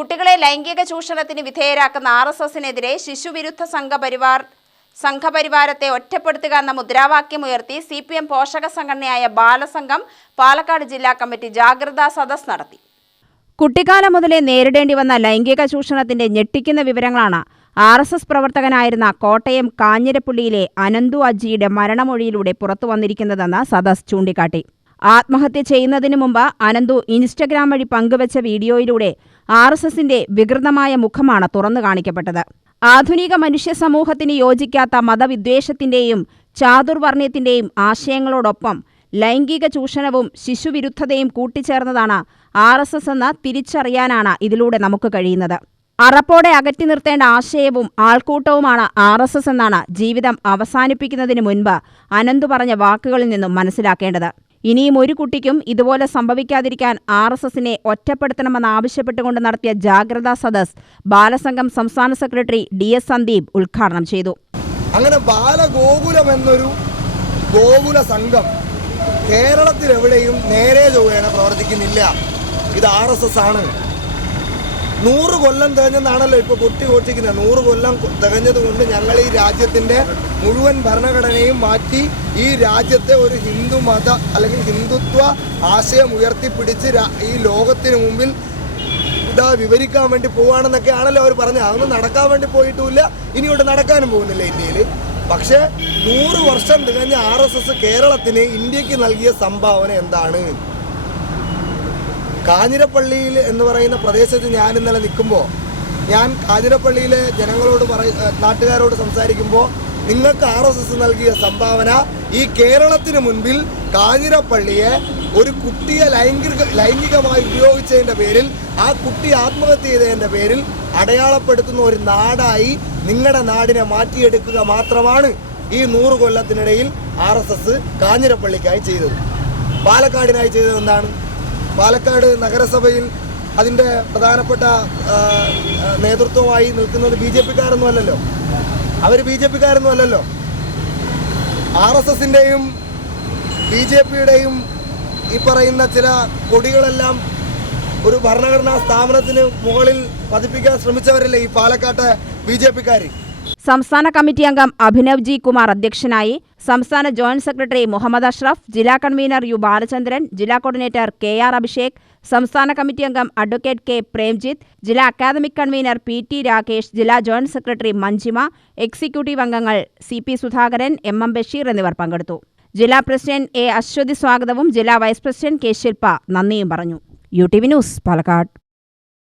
കുട്ടികളെ ലൈംഗിക ചൂഷണത്തിന് വിധേയരാക്കുന്ന ആർ എസ് എസിനെതിരെ ശിശുവിരുദ്ധ സംഘപരിവാർ സംഘപരിവാരത്തെ ഒറ്റപ്പെടുത്തുക എന്ന മുദ്രാവാക്യം ഉയർത്തി സി പി എം പോഷക സംഘടനയായ ബാലസംഘം പാലക്കാട് ജില്ലാ കമ്മിറ്റി ജാഗ്രതാ സദസ് നടത്തി. കുട്ടിക്കാലം മുതലേ നേരിടേണ്ടി വന്ന ലൈംഗിക ചൂഷണത്തിന്റെ ഞെട്ടിക്കുന്ന വിവരങ്ങളാണ് ആർ എസ് എസ് പ്രവർത്തകനായിരുന്ന കോട്ടയം കാഞ്ഞിരപ്പള്ളിയിലെ അനന്തു അജിയുടെ മരണമൊഴിയിലൂടെ പുറത്തു വന്നിരിക്കുന്നതെന്ന് സദസ് ചൂണ്ടിക്കാട്ടി. ആത്മഹത്യ ചെയ്യുന്നതിനു മുമ്പ് അനന്തു ഇൻസ്റ്റഗ്രാം വഴി പങ്കുവച്ച വീഡിയോയിലൂടെ ആർ എസ് എസിന്റെ വികൃതമായ മുഖമാണ് തുറന്നു കാണിക്കപ്പെട്ടത്. ആധുനിക മനുഷ്യ സമൂഹത്തിന് യോജിക്കാത്ത മതവിദ്വേഷത്തിന്റെയും ചാതുർവർണയത്തിന്റെയും ആശയങ്ങളോടൊപ്പം ലൈംഗിക ചൂഷണവും ശിശുവിരുദ്ധതയും കൂട്ടിച്ചേർന്നതാണ് ആർ എസ് എസ് എന്ന് തിരിച്ചറിയാനാണ് ഇതിലൂടെ നമുക്ക് കഴിയുന്നത്. അറപ്പോടെ അകറ്റി നിർത്തേണ്ട ആശയവും ആൾക്കൂട്ടവുമാണ് ആർ എസ് എസ് എന്നാണ് ജീവിതം അവസാനിപ്പിക്കുന്നതിന് മുൻപ് അനന്തു പറഞ്ഞ വാക്കുകളിൽ നിന്നും മനസ്സിലാക്കേണ്ടത്. ഇനിയും ഒരു കുട്ടിക്കും ഇതുപോലെ സംഭവിക്കാതിരിക്കാൻ ആർ എസ് എസിനെ ഒറ്റപ്പെടുത്തണമെന്നാവശ്യപ്പെട്ടുകൊണ്ട് നടത്തിയ ജാഗ്രതാ സദസ് ബാലസംഘം സംസ്ഥാന സെക്രട്ടറി ഡി എസ് സന്ദീപ് ഉദ്ഘാടനം ചെയ്തു. അങ്ങനെ ബാലഗോകുലം എന്നൊരു ഗോകുല സംഘം കേരളത്തിൽ എവിടെയും നേരെ ചൊവ്വേണ പ്രവർത്തിക്കുന്നില്ല. ഇത് ആർ എസ് എസ് ആണ്. നൂറ് കൊല്ലം തികഞ്ഞെന്നാണല്ലോ ഇപ്പോൾ കൊട്ടി ഘോഷിക്കുന്നത് നൂറ് കൊല്ലം തികഞ്ഞത് കൊണ്ട് ഞങ്ങൾ ഈ രാജ്യത്തിന്റെ മുഴുവൻ ഭരണഘടനയും മാറ്റി ഈ രാജ്യത്തെ ഒരു ഹിന്ദു മത അല്ലെങ്കിൽ ഹിന്ദുത്വ ആശയം ഉയർത്തിപ്പിടിച്ച് ഈ ലോകത്തിന് മുമ്പിൽ ഇതാ വിവരിക്കാൻ വേണ്ടി പോവാണെന്നൊക്കെ ആണല്ലോ അവർ പറഞ്ഞത്. അതൊന്നും നടക്കാൻ വേണ്ടി പോയിട്ടുമില്ല. ഇനിയോട്ട് നടക്കാനും പോകുന്നില്ല ഇന്ത്യയിൽ പക്ഷേ നൂറ് വർഷം തികഞ്ഞ ആർ എസ് എസ് കേരളത്തിന് ഇന്ത്യയ്ക്ക് നൽകിയ സംഭാവന എന്താണ്? കാഞ്ഞിരപ്പള്ളിയിൽ എന്ന് പറയുന്ന പ്രദേശത്ത് ഞാൻ ഇന്നലെ നിൽക്കുമ്പോൾ ഞാൻ കാഞ്ഞിരപ്പള്ളിയിലെ ജനങ്ങളോട് പറയ നാട്ടുകാരോട് സംസാരിക്കുമ്പോൾ നിങ്ങൾക്ക് ആർ എസ് എസ് നൽകിയ സംഭാവന ഈ കേരളത്തിന് മുൻപിൽ കാഞ്ഞിരപ്പള്ളിയെ ഒരു കുട്ടിയെ ലൈംഗിക ലൈംഗികമായി ഉപയോഗിച്ചതിന്റെ പേരിൽ ആ കുട്ടി ആത്മഹത്യ ചെയ്തതിന്റെ പേരിൽ അടയാളപ്പെടുത്തുന്ന ഒരു നാടായി നിങ്ങളുടെ നാടിനെ മാറ്റിയെടുക്കുക മാത്രമാണ് ഈ നൂറ് കൊല്ലത്തിനിടയിൽ ആർ എസ് എസ് കാഞ്ഞിരപ്പള്ളിക്കായി ചെയ്തത്. പാലക്കാടിനായി ചെയ്തത് എന്താണ്? പാലക്കാട് നഗരസഭയിൽ അതിന്റെ പ്രധാനപ്പെട്ട നേതൃത്വമായി നിൽക്കുന്നത് ബി ജെ പിക്കാരൊന്നും അല്ലല്ലോ. അവർ ബി ജെ പിക്കാരൊന്നും അല്ലല്ലോ. ആർ എസ് എസിന്റെയും ബി ജെ പിയുടെയും ഈ പറയുന്ന ചില കൊടികളെല്ലാം ഒരു ഭരണഘടനാ സ്ഥാപനത്തിന് മുകളിൽ പതിപ്പിക്കാൻ ശ്രമിച്ചവരല്ലേ ഈ പാലക്കാട്ടെ ബി ജെ പിക്കാർ സംസ്ഥാന കമ്മിറ്റി അംഗം അഭിനവ് ജി കുമാർ അധ്യക്ഷനായി സംസ്ഥാന ജോയിന്റ് സെക്രട്ടറി മുഹമ്മദ് അഷ്റഫ് ജില്ലാ കൺവീനർ യു ബാലചന്ദ്രൻ ജില്ലാ കോർഡിനേറ്റർ കെ ആർ അഭിഷേക് സംസ്ഥാന കമ്മിറ്റി അംഗം അഡ്വക്കേറ്റ് കെ പ്രേംജിത്ത് ജില്ലാ academic convener P T Rakesh ജില്ലാ ജോയിന്റ് സെക്രട്ടറി മഞ്ജിമ എക്സിക്യൂട്ടീവ് അംഗങ്ങൾ C P Sudhakaran M M Basheer എന്നിവർ പങ്കെടുത്തു. ജില്ലാ പ്രസിഡന്റ് എ അശ്വതി സ്വാഗതവും ജില്ലാ വൈസ് പ്രസിഡന്റ് കെ ശില്പ നന്ദിയും പറഞ്ഞു. U T V news Palakkad.